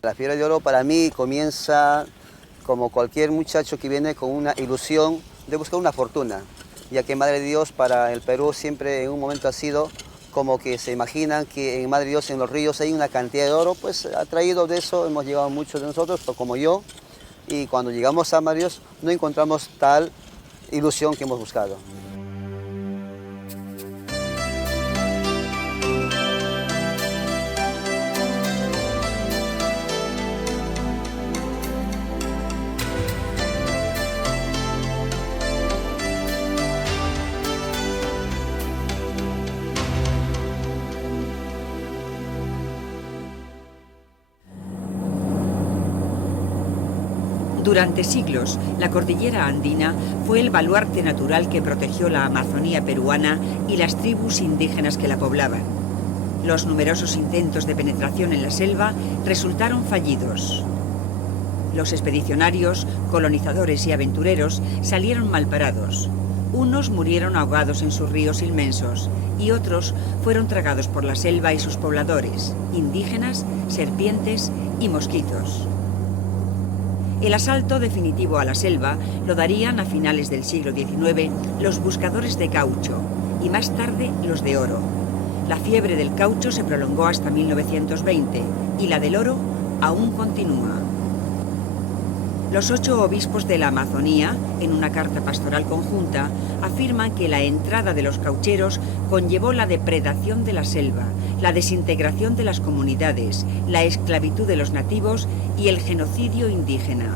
La Fiebre de Oro para mí comienza como cualquier muchacho que viene con una ilusión de buscar una fortuna, ya que Madre de Dios para el Perú siempre en un momento ha sido como que se imaginan que en Madre de Dios en los ríos hay una cantidad de oro, pues atraído de eso hemos llegado muchos de nosotros, como yo, y cuando llegamos a Madre de Dios no encontramos tal ilusión que hemos buscado. Durante siglos, la cordillera andina fue el baluarte natural que protegió la Amazonía peruana y las tribus indígenas que la poblaban. Los numerosos intentos de penetración en la selva resultaron fallidos. Los expedicionarios, colonizadores y aventureros salieron malparados. Unos murieron ahogados en sus ríos inmensos y otros fueron tragados por la selva y sus pobladores, indígenas, serpientes y mosquitos. El asalto definitivo a la selva lo darían a finales del siglo XIX los buscadores de caucho y más tarde los de oro. La fiebre del caucho se prolongó hasta 1920 y la del oro aún continúa. Los 8 obispos de la Amazonía, en una carta pastoral conjunta, afirman que la entrada de los caucheros conllevó la depredación de la selva, la desintegración de las comunidades, la esclavitud de los nativos y el genocidio indígena.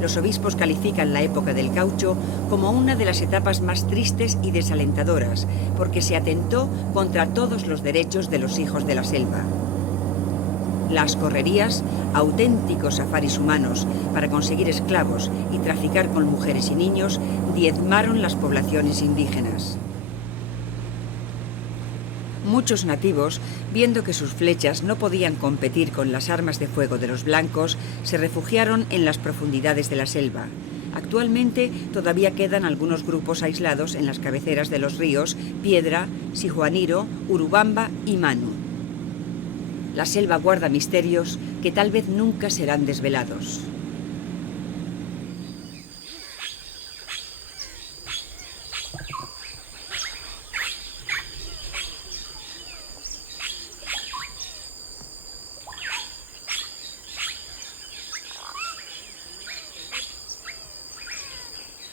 Los obispos califican la época del caucho como una de las etapas más tristes y desalentadoras, porque se atentó contra todos los derechos de los hijos de la selva. Las correrías, auténticos safaris humanos para conseguir esclavos y traficar con mujeres y niños, diezmaron las poblaciones indígenas. Muchos nativos, viendo que sus flechas no podían competir con las armas de fuego de los blancos, se refugiaron en las profundidades de la selva. Actualmente todavía quedan algunos grupos aislados en las cabeceras de los ríos Piedra, Sihuaniro, Urubamba y Manu. La selva guarda misterios que tal vez nunca serán desvelados.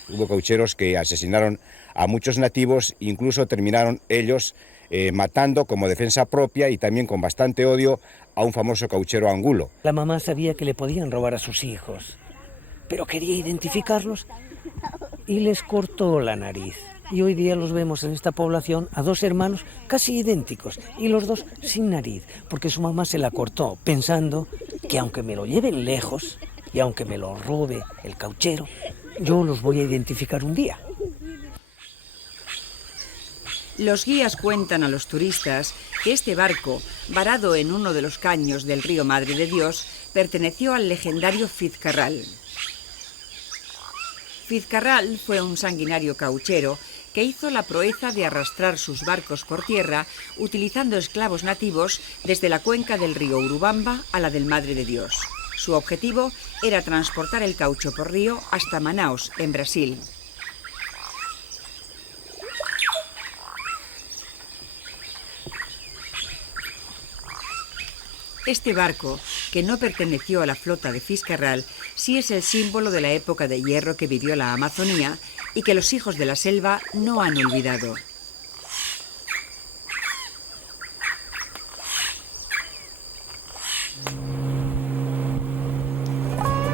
Hubo caucheros que asesinaron a muchos nativos, incluso terminaron ellos matando como defensa propia y también con bastante odio a un famoso cauchero angulo. La mamá sabía que le podían robar a sus hijos, pero quería identificarlos y les cortó la nariz. Y hoy día los vemos en esta población a 2 hermanos casi idénticos y los 2 sin nariz, porque su mamá se la cortó pensando que aunque me lo lleven lejos y aunque me lo robe el cauchero, yo los voy a identificar un día. Los guías cuentan a los turistas que este barco, varado en uno de los caños del río Madre de Dios, perteneció al legendario Fitzcarral. Fitzcarral fue un sanguinario cauchero que hizo la proeza de arrastrar sus barcos por tierra utilizando esclavos nativos desde la cuenca del río Urubamba a la del Madre de Dios. Su objetivo era transportar el caucho por río hasta Manaus, en Brasil. Este barco, que no perteneció a la flota de Fitzcarral, sí es el símbolo de la época de hierro que vivió la Amazonía y que los hijos de la selva no han olvidado.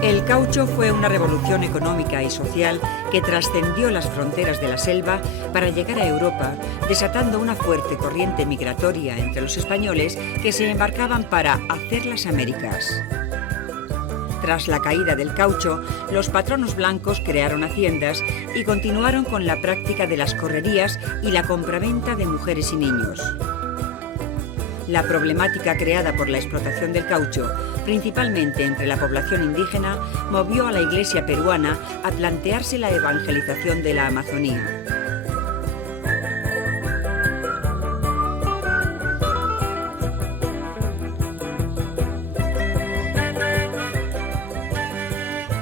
El caucho fue una revolución económica y social que trascendió las fronteras de la selva para llegar a Europa, desatando una fuerte corriente migratoria entre los españoles que se embarcaban para hacer las Américas. Tras la caída del caucho, los patronos blancos crearon haciendas y continuaron con la práctica de las correrías y la compraventa de mujeres y niños. La problemática creada por la explotación del caucho, principalmente entre la población indígena, movió a la Iglesia peruana a plantearse la evangelización de la Amazonía.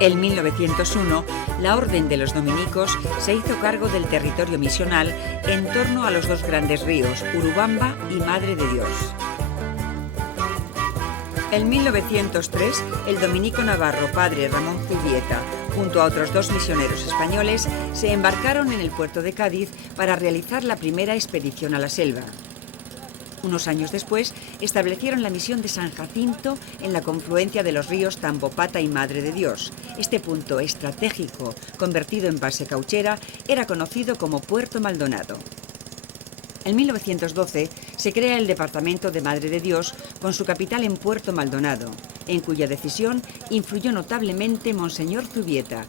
En 1901, la Orden de los Dominicos se hizo cargo del territorio misional en torno a los dos grandes ríos, Urubamba y Madre de Dios. En 1903, el dominico navarro padre Ramón Zubieta, junto a otros dos misioneros españoles, se embarcaron en el puerto de Cádiz para realizar la primera expedición a la selva. Unos años después, establecieron la misión de San Jacinto en la confluencia de los ríos Tambopata y Madre de Dios. Este punto estratégico, convertido en base cauchera, era conocido como Puerto Maldonado. En 1912 se crea el Departamento de Madre de Dios con su capital en Puerto Maldonado, en cuya decisión influyó notablemente Monseñor Zubieta.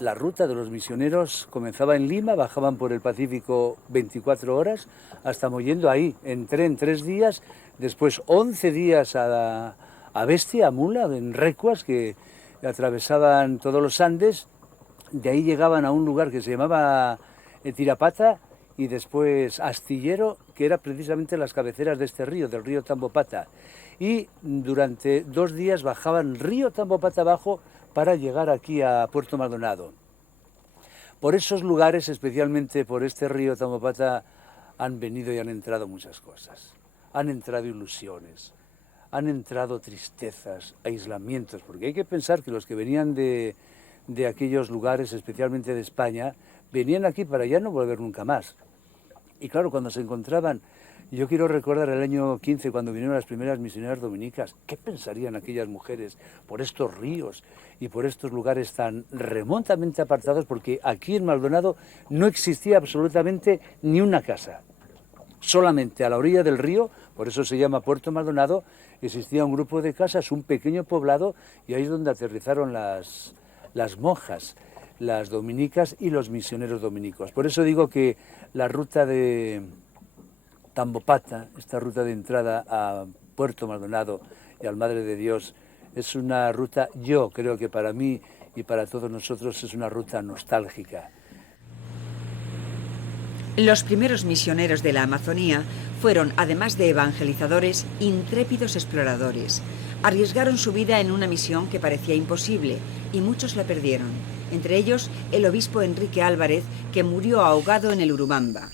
La ruta de los misioneros comenzaba en Lima, bajaban por el Pacífico 24 horas, hasta yendo ahí en tren 3 días, después 11 días a Bestia, a Mula, en Recuas, que atravesaban todos los Andes, de ahí llegaban a un lugar que se llamaba Tirapata, y después Astillero, que era precisamente las cabeceras de este río, del río Tambopata. Y durante 2 días bajaban río Tambopata abajo para llegar aquí a Puerto Maldonado. Por esos lugares, especialmente por este río Tambopata, han venido y han entrado muchas cosas. Han entrado ilusiones, han entrado tristezas, aislamientos, porque hay que pensar que los que venían de aquellos lugares, especialmente de España, venían aquí para ya no volver nunca más. Y claro, cuando se encontraban, yo quiero recordar el año 15, cuando vinieron las primeras misioneras dominicas, ¿qué pensarían aquellas mujeres por estos ríos y por estos lugares tan remotamente apartados? Porque aquí en Maldonado no existía absolutamente ni una casa. Solamente a la orilla del río, por eso se llama Puerto Maldonado, existía un grupo de casas, un pequeño poblado, y ahí es donde aterrizaron las monjas, las dominicas y los misioneros dominicos. Por eso digo que la ruta de Tambopata, esta ruta de entrada a Puerto Maldonado y al Madre de Dios, es una ruta, yo creo que para mí y para todos nosotros es una ruta nostálgica. Los primeros misioneros de la Amazonía fueron, además de evangelizadores, intrépidos exploradores. Arriesgaron su vida en una misión que parecía imposible y muchos la perdieron, entre ellos el obispo Enrique Álvarez, que murió ahogado en el Urubamba.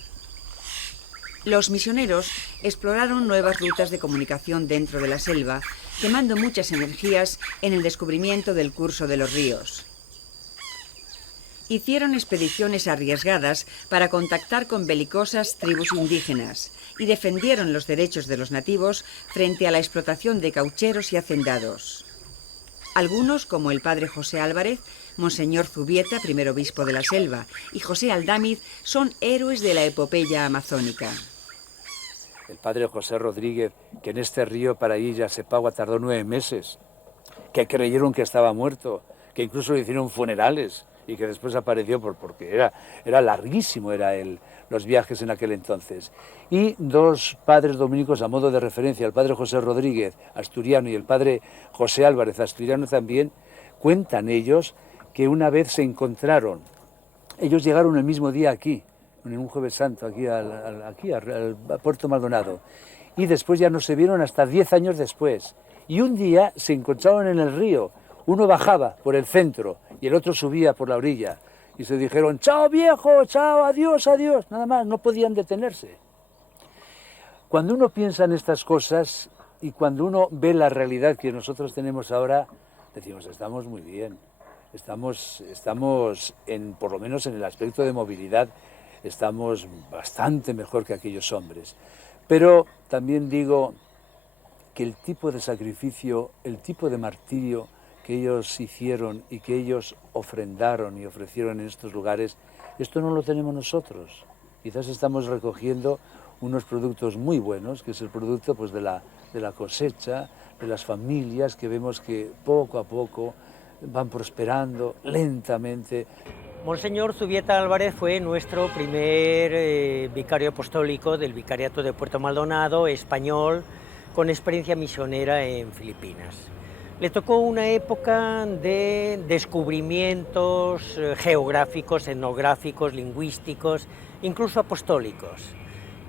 Los misioneros exploraron nuevas rutas de comunicación dentro de la selva, quemando muchas energías en el descubrimiento del curso de los ríos. Hicieron expediciones arriesgadas para contactar con belicosas tribus indígenas y defendieron los derechos de los nativos frente a la explotación de caucheros y hacendados. Algunos, como el padre José Álvarez, Monseñor Zubieta, primer obispo de la selva, y José Aldamiz, son héroes de la epopeya amazónica. El padre José Rodríguez, que en este río Paraíba Sepagua tardó 9 meses, que creyeron que estaba muerto, que incluso le hicieron funerales y que después apareció porque era larguísimo los viajes en aquel entonces. Y 2 padres dominicos a modo de referencia, el padre José Rodríguez, asturiano, y el padre José Álvarez, asturiano también, cuentan ellos que una vez se encontraron, ellos llegaron el mismo día aquí, en un jueves santo, aquí al Puerto Maldonado, y después ya no se vieron hasta 10 años después. Y un día se encontraron en el río, uno bajaba por el centro y el otro subía por la orilla, y se dijeron, chao viejo, chao, adiós, adiós, nada más, no podían detenerse. Cuando uno piensa en estas cosas y cuando uno ve la realidad que nosotros tenemos ahora, decimos, estamos muy bien, estamos por lo menos en el aspecto de movilidad, estamos bastante mejor que aquellos hombres. Pero también digo que el tipo de sacrificio, el tipo de martirio que ellos hicieron y que ellos ofrendaron y ofrecieron en estos lugares, esto no lo tenemos nosotros. Quizás estamos recogiendo unos productos muy buenos, que es el producto pues, de la cosecha, de las familias que vemos que poco a poco van prosperando lentamente. Monseñor Zubieta Álvarez fue nuestro primer vicario apostólico del Vicariato de Puerto Maldonado, español, con experiencia misionera en Filipinas. Le tocó una época de descubrimientos geográficos, etnográficos, lingüísticos, incluso apostólicos.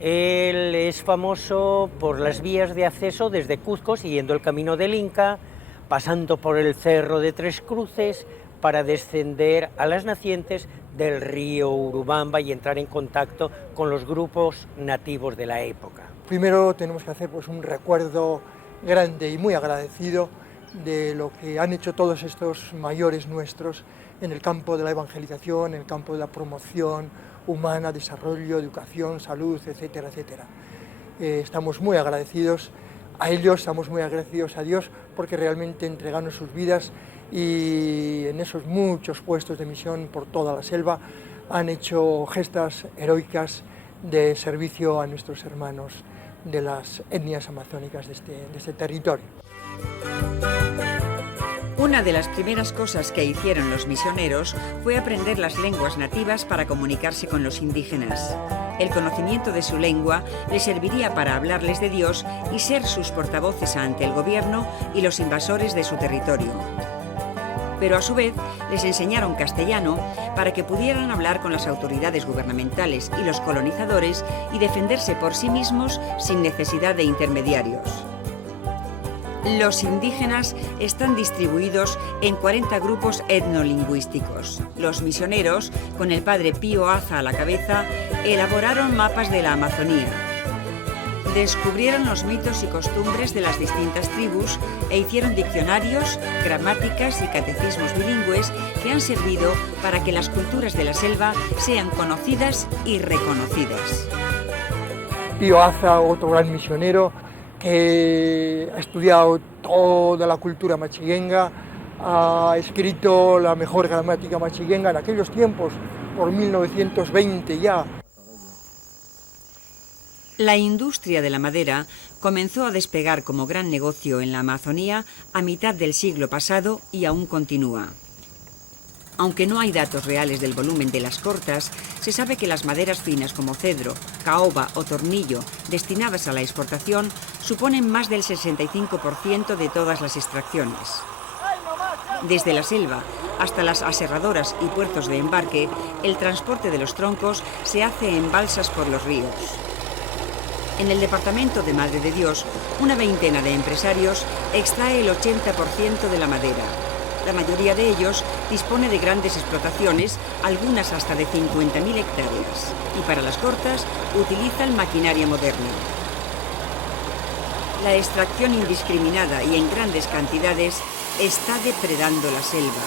Él es famoso por las vías de acceso desde Cuzco, siguiendo el camino del Inca, pasando por el Cerro de Tres Cruces, para descender a las nacientes del río Urubamba y entrar en contacto con los grupos nativos de la época. Primero tenemos que hacer pues, un recuerdo grande y muy agradecido de lo que han hecho todos estos mayores nuestros en el campo de la evangelización, en el campo de la promoción humana, desarrollo, educación, salud, etcétera, etcétera. Estamos muy agradecidos a ellos, estamos muy agradecidos a Dios porque realmente entregaron sus vidas y en esos muchos puestos de misión por toda la selva han hecho gestas heroicas de servicio a nuestros hermanos de las etnias amazónicas de este territorio. Una de las primeras cosas que hicieron los misioneros fue aprender las lenguas nativas para comunicarse con los indígenas. El conocimiento de su lengua les serviría para hablarles de Dios y ser sus portavoces ante el gobierno y los invasores de su territorio. Pero a su vez les enseñaron castellano para que pudieran hablar con las autoridades gubernamentales y los colonizadores y defenderse por sí mismos sin necesidad de intermediarios. Los indígenas están distribuidos en 40 grupos etnolingüísticos. Los misioneros, con el padre Pío Aza a la cabeza, elaboraron mapas de la Amazonía. Descubrieron los mitos y costumbres de las distintas tribus e hicieron diccionarios, gramáticas y catecismos bilingües que han servido para que las culturas de la selva sean conocidas y reconocidas. Pío Aza, otro gran misionero, que ha estudiado toda la cultura machiguenga, ha escrito la mejor gramática machiguenga en aquellos tiempos, por 1920 ya. La industria de la madera comenzó a despegar como gran negocio en la Amazonía a mitad del siglo pasado y aún continúa. Aunque no hay datos reales del volumen de las cortas, se sabe que las maderas finas como cedro, caoba o tornillo destinadas a la exportación suponen más del 65% de todas las extracciones. Desde la selva hasta las aserradoras y puertos de embarque, el transporte de los troncos se hace en balsas por los ríos. En el departamento de Madre de Dios, una veintena de empresarios extrae el 80% de la madera. La mayoría de ellos dispone de grandes explotaciones, algunas hasta de 50.000 hectáreas, y para las cortas utilizan maquinaria moderna. La extracción indiscriminada y en grandes cantidades está depredando la selva.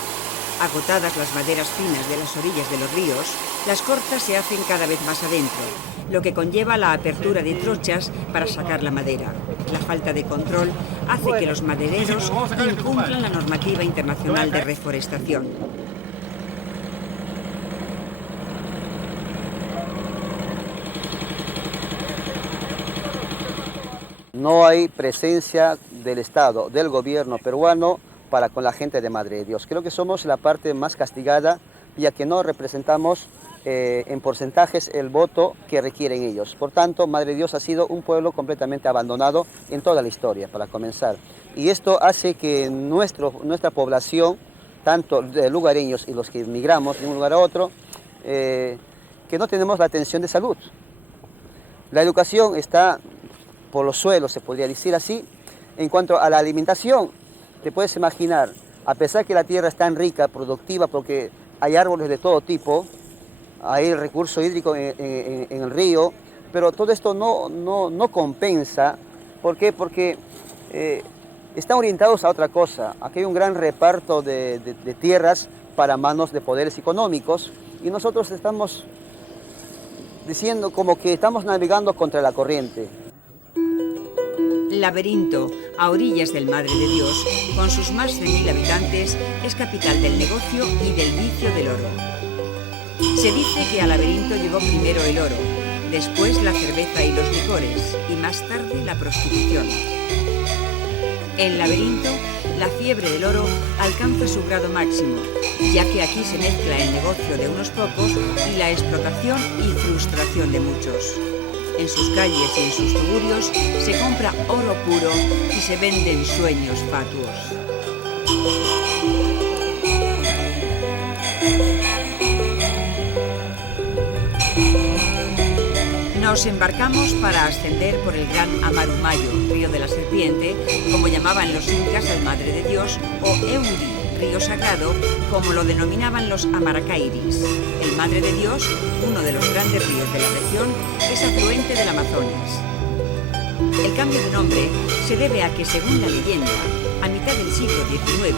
Agotadas las maderas finas de las orillas de los ríos, las cortas se hacen cada vez más adentro, lo que conlleva la apertura de trochas para sacar la madera. La falta de control hace que los madereros incumplan la normativa internacional de reforestación. No hay presencia del Estado, del gobierno peruano para con la gente de Madre de Dios. Creo que somos la parte más castigada, ya que no representamos en porcentajes el voto que requieren ellos. Por tanto, Madre de Dios ha sido un pueblo completamente abandonado en toda la historia, para comenzar. Y esto hace que nuestra población, tanto de lugareños y los que migramos de un lugar a otro, que no tenemos la atención de salud. La educación está por los suelos, se podría decir así. En cuanto a la alimentación, te puedes imaginar, a pesar que la tierra es tan rica, productiva, porque hay árboles de todo tipo, hay recurso hídrico en el río, pero todo esto no compensa. ¿Por qué? Porque están orientados a otra cosa. Aquí hay un gran reparto de tierras para manos de poderes económicos y nosotros estamos diciendo como que estamos navegando contra la corriente. Laberinto, a orillas del Madre de Dios, con sus más de 1000 habitantes, es capital del negocio y del vicio del oro. Se dice que a Laberinto llegó primero el oro, después la cerveza y los licores, y más tarde la prostitución. En Laberinto, la fiebre del oro alcanza su grado máximo, ya que aquí se mezcla el negocio de unos pocos y la explotación y frustración de muchos. En sus calles y en sus tugurios se compra oro puro y se venden sueños fatuos. Nos embarcamos para ascender por el gran Amarumayo, río de la serpiente, como llamaban los incas al Madre de Dios, o Euri, río sagrado, como lo denominaban los Amaracairis. El Madre de Dios, uno de los grandes ríos de la región, es afluente del Amazonas. El cambio de nombre se debe a que, según la leyenda, a mitad del siglo XIX,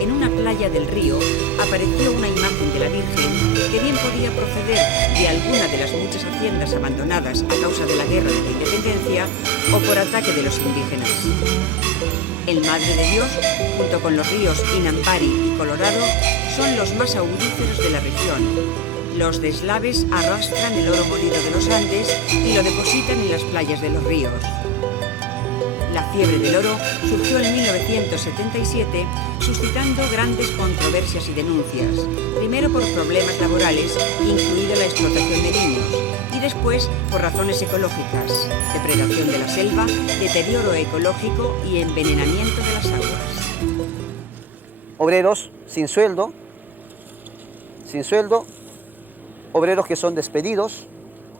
en una playa del río, apareció una imagen de la Virgen que bien podía proceder de alguna de las muchas haciendas abandonadas a causa de la Guerra de la Independencia o por ataque de los indígenas. El Madre de Dios, junto con los ríos Inampari y Colorado, son los más auríferos de la región. Los deslaves arrastran el oro molido de los Andes y lo depositan en las playas de los ríos. La fiebre del oro surgió en 1977, suscitando grandes controversias y denuncias, primero por problemas laborales, incluida la explotación de niños, y después por razones ecológicas, depredación de la selva, deterioro ecológico y envenenamiento de las aguas. Obreros sin sueldo, obreros que son despedidos,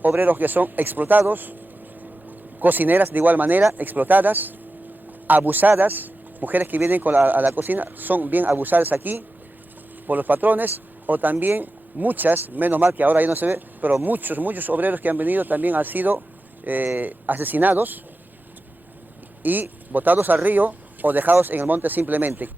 obreros que son explotados, cocineras de igual manera explotadas, abusadas, mujeres que vienen a la cocina son bien abusadas aquí por los patrones, o también muchas, menos mal que ahora ya no se ve, pero muchos obreros que han venido también han sido asesinados y botados al río o dejados en el monte simplemente.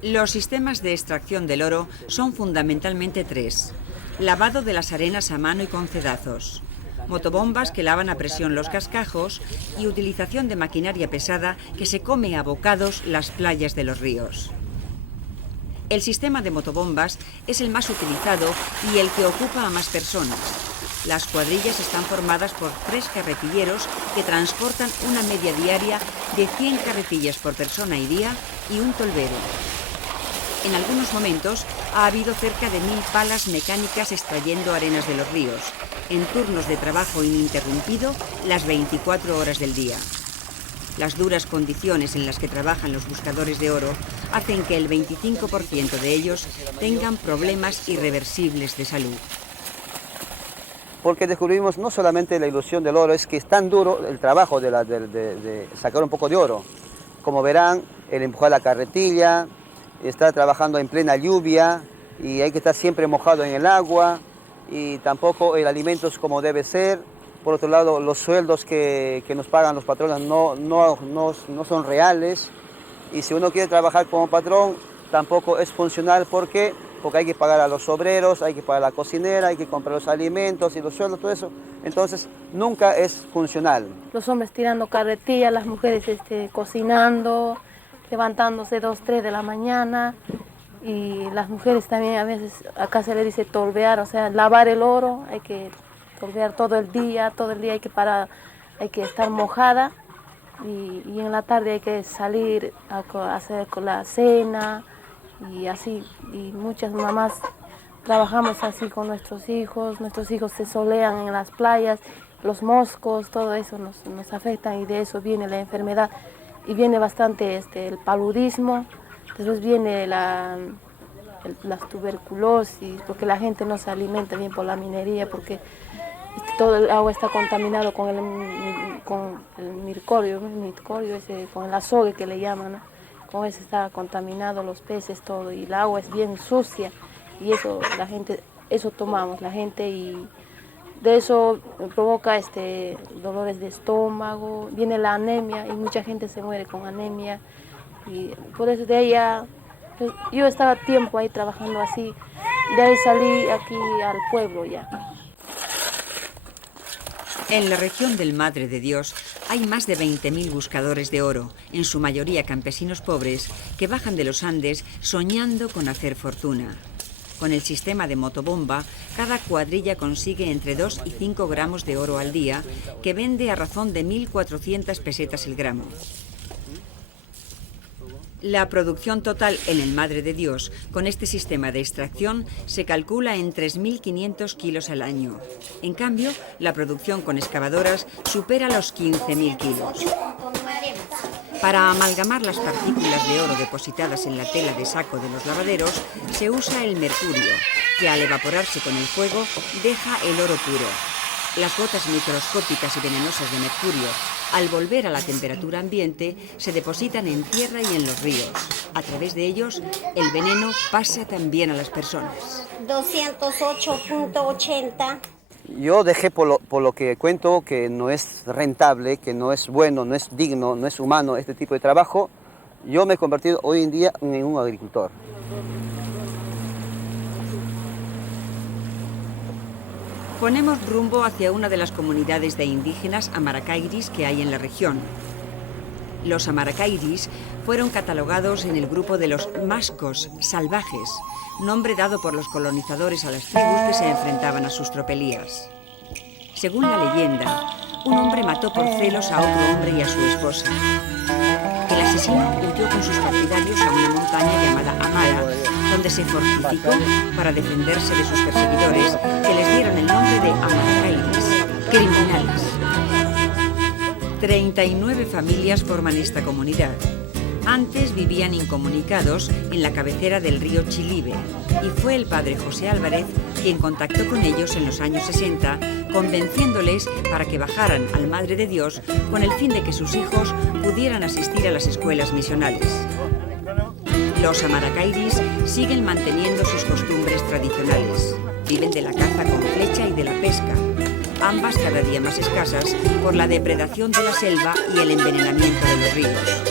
Los sistemas de extracción del oro son fundamentalmente tres: lavado de las arenas a mano y con cedazos, motobombas que lavan a presión los cascajos y utilización de maquinaria pesada que se come a bocados las playas de los ríos. El sistema de motobombas es el más utilizado y el que ocupa a más personas. Las cuadrillas están formadas por 3 carretilleros que transportan una media diaria de 100 carretillas por persona y día y un tolvero. En algunos momentos ha habido cerca de 1000 palas mecánicas extrayendo arenas de los ríos, en turnos de trabajo ininterrumpido las 24 horas del día. Las duras condiciones en las que trabajan los buscadores de oro hacen que el 25% de ellos tengan problemas irreversibles de salud. Porque descubrimos no solamente la ilusión del oro, es que es tan duro el trabajo de sacar un poco de oro. Como verán, el empujar la carretilla, estar trabajando en plena lluvia y hay que estar siempre mojado en el agua, y tampoco el alimento es como debe ser. Por otro lado, los sueldos que nos pagan los patrones no son reales, y si uno quiere trabajar como patrón tampoco es funcional. ¿Por qué? Porque hay que pagar a los obreros, hay que pagar a la cocinera, hay que comprar los alimentos y los sueldos, todo eso. Entonces nunca es funcional. Los hombres tirando carretillas, las mujeres cocinando, levantándose 2, 3 de la mañana, y las mujeres también a veces, acá se le dice tolvear, o sea, lavar el oro, hay que tolvear todo el día hay que estar mojada, y en la tarde hay que salir a hacer con la cena, y así, y muchas mamás trabajamos así con nuestros hijos se solean en las playas, los moscos, todo eso nos afecta, y de eso viene la enfermedad. Y viene bastante el paludismo, después viene la tuberculosis, porque la gente no se alimenta bien por la minería, porque todo el agua está contaminado con el mercurio, con el azogue que le llaman, ¿no? Con eso está contaminado los peces, todo, y el agua es bien sucia, y eso tomamos la gente, y de eso provoca dolores de estómago, viene la anemia, y mucha gente se muere con anemia, y por eso de ahí yo estaba tiempo ahí trabajando así, de ahí salí aquí al pueblo ya. En la región del Madre de Dios hay más de 20.000 buscadores de oro, en su mayoría campesinos pobres, que bajan de los Andes soñando con hacer fortuna. Con el sistema de motobomba, cada cuadrilla consigue entre 2 y 5 gramos de oro al día, que vende a razón de 1.400 pesetas el gramo. La producción total en el Madre de Dios, con este sistema de extracción, se calcula en 3.500 kilos al año. En cambio, la producción con excavadoras supera los 15.000 kilos. Para amalgamar las partículas de oro depositadas en la tela de saco de los lavaderos, se usa el mercurio, que al evaporarse con el fuego deja el oro puro. Las gotas microscópicas y venenosas de mercurio, al volver a la temperatura ambiente, se depositan en tierra y en los ríos. A través de ellos, el veneno pasa también a las personas. 208.80. Yo dejé por lo que cuento que no es rentable, que no es bueno, no es digno, no es humano este tipo de trabajo. Yo me he convertido hoy en día en un agricultor. Ponemos rumbo hacia una de las comunidades de indígenas amaracairis que hay en la región. Los amaracairis fueron catalogados en el grupo de los mascos salvajes, nombre dado por los colonizadores a las tribus que se enfrentaban a sus tropelías. Según la leyenda, un hombre mató por celos a otro hombre y a su esposa. El asesino huyó con sus partidarios a una montaña llamada Amara, donde se fortificó para defenderse de sus perseguidores, que les dieron el nombre de amaracairis, criminales. 39 familias forman esta comunidad. Antes vivían incomunicados en la cabecera del río Chilibe, y fue el padre José Álvarez quien contactó con ellos en los años 60, convenciéndoles para que bajaran al Madre de Dios con el fin de que sus hijos pudieran asistir a las escuelas misionales. Los amaracairis siguen manteniendo sus costumbres tradicionales. Viven de la caza con flecha y de la pesca, ambas cada día más escasas por la depredación de la selva y el envenenamiento de los ríos.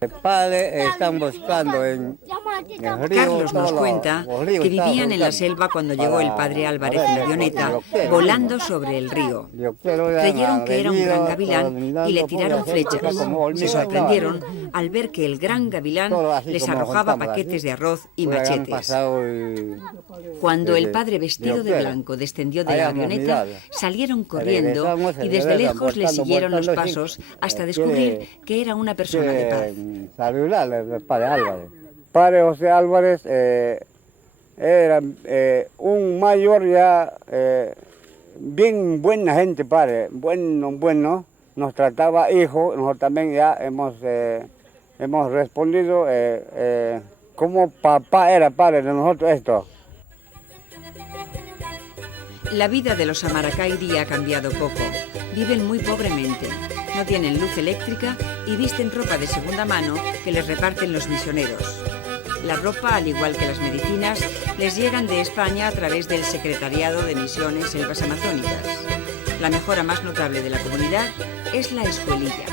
Los padres están buscando en el río. Carlos nos cuenta que vivían en la selva cuando llegó el padre Álvarez en la avioneta, volando sobre el río. Creyeron que era un gran gavilán y le tiraron flechas. Se sorprendieron al ver que el gran gavilán les arrojaba paquetes de arroz y machetes. Cuando el padre vestido de blanco descendió de la avioneta, salieron corriendo y desde lejos le siguieron los pasos hasta descubrir que era una persona de paz. Saludarle al padre Álvarez. Padre José Álvarez era un mayor ya, bien buena gente, padre, bueno, nos trataba hijo, nosotros también ya hemos respondido como papá era padre de nosotros esto. La vida de los amarakairi ha cambiado poco. Viven muy pobremente, no tienen luz eléctrica y visten ropa de segunda mano que les reparten los misioneros. La ropa, al igual que las medicinas, les llegan de España a través del Secretariado de Misiones Selvas Amazónicas. La mejora más notable de la comunidad es la escuelilla.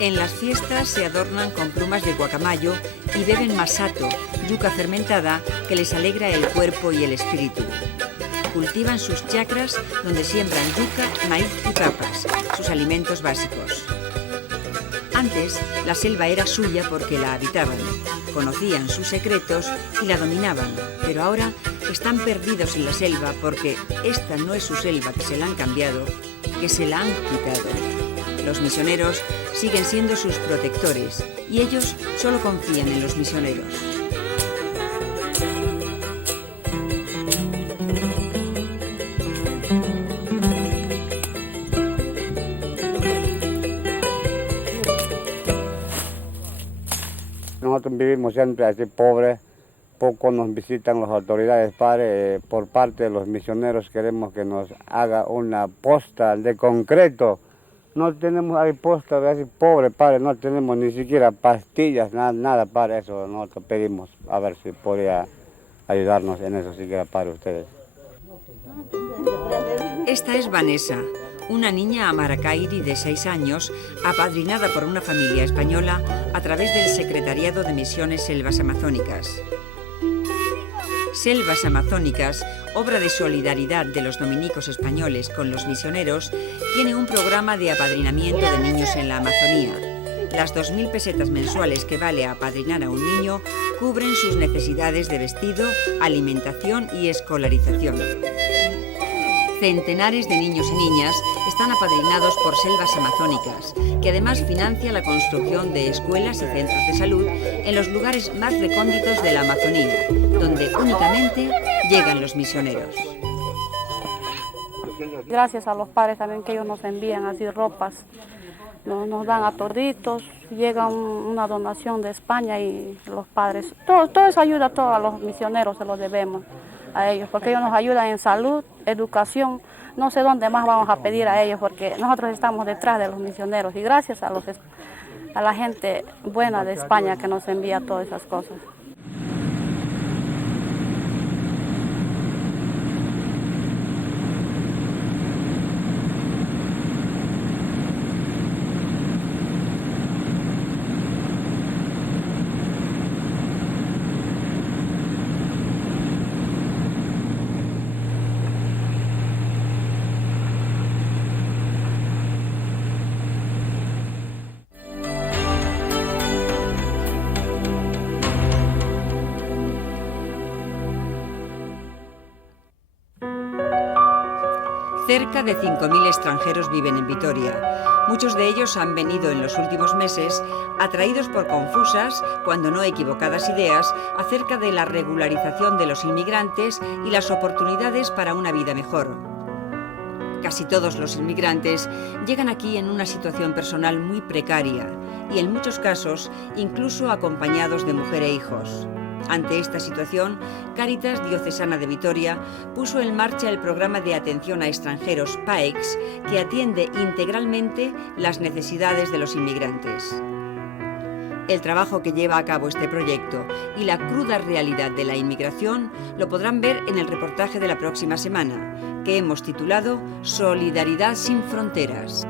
En las fiestas se adornan con plumas de guacamayo y beben masato, yuca fermentada, que les alegra el cuerpo y el espíritu. Cultivan sus chacras donde siembran yuca, maíz y papas, sus alimentos básicos. Antes, la selva era suya porque la habitaban, conocían sus secretos y la dominaban, pero ahora están perdidos en la selva porque esta no es su selva que se la han cambiado, que se la han quitado. Los misioneros siguen siendo sus protectores y ellos solo confían en los misioneros. Nosotros vivimos siempre así pobres, poco nos visitan las autoridades, padre. Por parte de los misioneros queremos que nos haga una posta de concreto. No tenemos ahí posta, así pobre, padre, no tenemos ni siquiera pastillas, nada para eso. Nosotros pedimos a ver si podría ayudarnos en eso siquiera para ustedes. Esta es Vanessa, una niña amarakairi de 6 años, apadrinada por una familia española a través del Secretariado de Misiones Selvas Amazónicas. Selvas Amazónicas, obra de solidaridad de los dominicos españoles con los misioneros, tiene un programa de apadrinamiento de niños en la Amazonía. Las 2.000 pesetas mensuales que vale apadrinar a un niño cubren sus necesidades de vestido, alimentación y escolarización. Centenares de niños y niñas están apadrinados por Selvas Amazónicas, que además financia la construcción de escuelas y centros de salud en los lugares más recónditos de la Amazonía, donde únicamente llegan los misioneros. Gracias a los padres también que ellos nos envían así ropas nos dan a toditos, llega una donación de España y los padres, todo eso ayuda a todos los misioneros, se lo debemos a ellos, porque ellos nos ayudan en salud, educación, no sé dónde más vamos a pedir a ellos, porque nosotros estamos detrás de los misioneros y gracias a la gente buena de España que nos envía todas esas cosas. Cerca de 5.000 extranjeros viven en Vitoria. Muchos de ellos han venido en los últimos meses atraídos por confusas, cuando no equivocadas ideas, acerca de la regularización de los inmigrantes y las oportunidades para una vida mejor. Casi todos los inmigrantes llegan aquí en una situación personal muy precaria y en muchos casos incluso acompañados de mujer e hijos. Ante esta situación, Cáritas Diocesana de Vitoria puso en marcha el programa de atención a extranjeros PAEX, que atiende integralmente las necesidades de los inmigrantes. El trabajo que lleva a cabo este proyecto y la cruda realidad de la inmigración lo podrán ver en el reportaje de la próxima semana, que hemos titulado Solidaridad sin fronteras.